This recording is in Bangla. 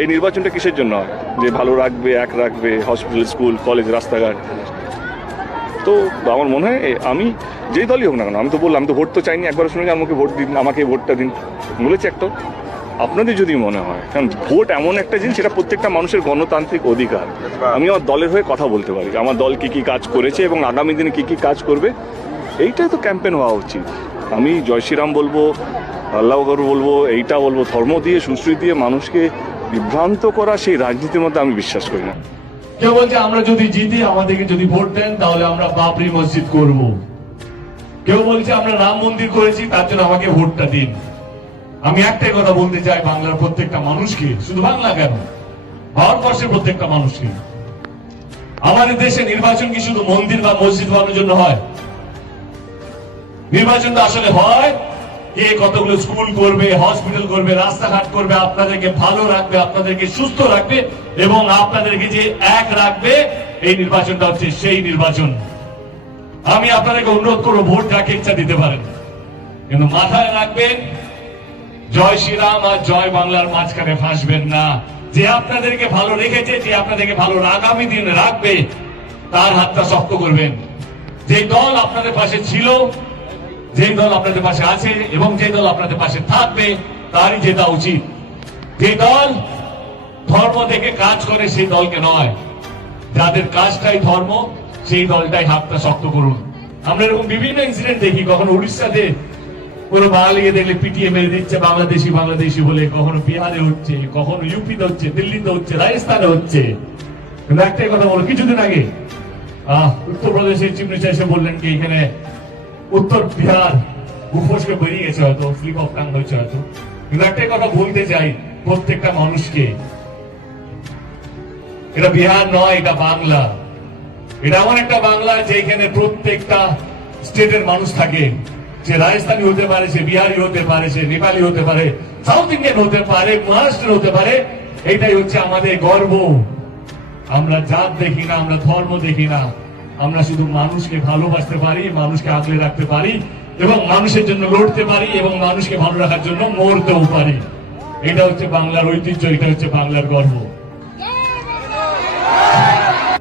এই নির্বাচনটা কিসের জন্য হয়? যে ভালো রাখবে, এক রাখবে, হসপিটাল, স্কুল, কলেজ, রাস্তাঘাট। তো আমার মনে হয় আমি যেই দলই হোক না কেন, আমি তো বললাম, আমি তো ভোট তো চাইনি, একবার শুনে আমাকে ভোট দিন, আমাকে ভোটটা দিন বলেছি একটা। আপনাদের যদি মনে হয়, কারণ ভোট এমন একটা জিনিস, সেটা প্রত্যেকটা মানুষের গণতান্ত্রিক অধিকার। আমি আমার দলের হয়ে কথা বলতে পারি, আমার দল কী কী কাজ করেছে এবং আগামী দিনে কী কী কাজ করবে, এইটাই তো ক্যাম্পেন হওয়া উচিত। আমি জয় শ্রীরাম বলবো, আল্লাহ আকবার বলবো, এইটা বলবো, ধর্ম দিয়ে, সুশ্রী দিয়ে মানুষকে বিভ্রান্ত করা সেই রাজনীতির মধ্যে আমি বিশ্বাস করি না। কেউ বলছে আমরা যদি জিতি, আমাদেরকে যদি ভোট দেন তাহলে আমরা বাবরি মসজিদ করব। কেউ বলছে আমরা রাম মন্দির করেছি, তার জন্য আমাকে ভোটটা দিন। আমি একটাই কথা বলতে চাই বাংলার প্রত্যেকটা মানুষকে, শুধু বাংলা কেন, ভারতবর্ষের প্রত্যেকটা মানুষকে, আমাদের দেশে নির্বাচন কি শুধু মন্দির বা মসজিদ বানানোর জন্য হয়? নির্বাচনটা আসলে হয় কে কতগুলো স্কুল করবে, হসপিটাল করবে, রাস্তাঘাট করবে, আপনাদেরকে ভালো রাখবে, আপনাদেরকে সুস্থ রাখবে এবং আপনাদেরকে যে এক রাখবে। এই নির্বাচনটা হচ্ছে সেই নির্বাচন। আমি আপনাদেরকে অনুরোধ করবো, ভোট যাকে ইচ্ছা দিতে পারেন, কিন্তু মাথায় রাখবেন জয় শ্রীরাম আর জয় বাংলার মাঝখানে ফাঁসবেন না। যে আপনাদেরকে ভালো রেখেছে, যে আপনাদেরকে ভালো আগামী দিন রাখবে, তার হাতটা শক্ত করবেন। যে দল আপনাদের পাশে ছিল, যে দল আপনাদের পাশে আছে এবং যে দল আপনাদের পাশে থাকবে, তারই জেতা উচিত। যে দল ধর্ম দেখে কাজ করে সেই দলকে নয়, যাদের কাজটাই ধর্ম, সেই দলটাই হাতটা শক্ত করুন। আমরা এরকম বিভিন্ন ইনসিডেন্ট দেখি, কখনো উড়িষ্যাতে কোনো বাঙালিকে দেখলে পিটিয়ে মেরে দিচ্ছে বাংলাদেশি বাংলাদেশি বলে, কখনো বিহারে হচ্ছে, কখনো ইউপিতে হচ্ছে, দিল্লিতে হচ্ছে, রাজস্থানে হচ্ছে। কিন্তু একটাই কথা বলো, কিছুদিন আগে উত্তরপ্রদেশের চিফ মিনিস্টার এসে বললেন কি এখানে উত্তর বিহার উপোসকে বেরিয়ে গেছে, হয়তো ফ্লিপ অফ টাং হয়েছে হয়তো। কিন্তু একটাই কথা বলতে চাই প্রত্যেকটা মানুষকে, এটা বিহার নয়, এটা বাংলা। এটা এমন একটা বাংলা যেখানে প্রত্যেকটা স্টেটের মানুষ থাকে। সে রাজস্থানী হতে পারে, সে বিহারি হতে পারে, সে নেপালি হতে পারে, সাউথ ইন্ডিয়ান হতে পারে, মহারাষ্ট্রের হতে পারে। এইটাই হচ্ছে আমাদের গর্ব। আমরা জাত দেখি না, আমরা ধর্ম দেখি না, আমরা শুধু মানুষকে ভালোবাসতে পারি, মানুষকে আগলে রাখতে পারি এবং মানুষের জন্য লড়তে পারি এবং মানুষকে ভালো রাখার জন্য মরতেও পারি। এটা হচ্ছে বাংলার ঐতিহ্য, এটা হচ্ছে বাংলার গর্ব।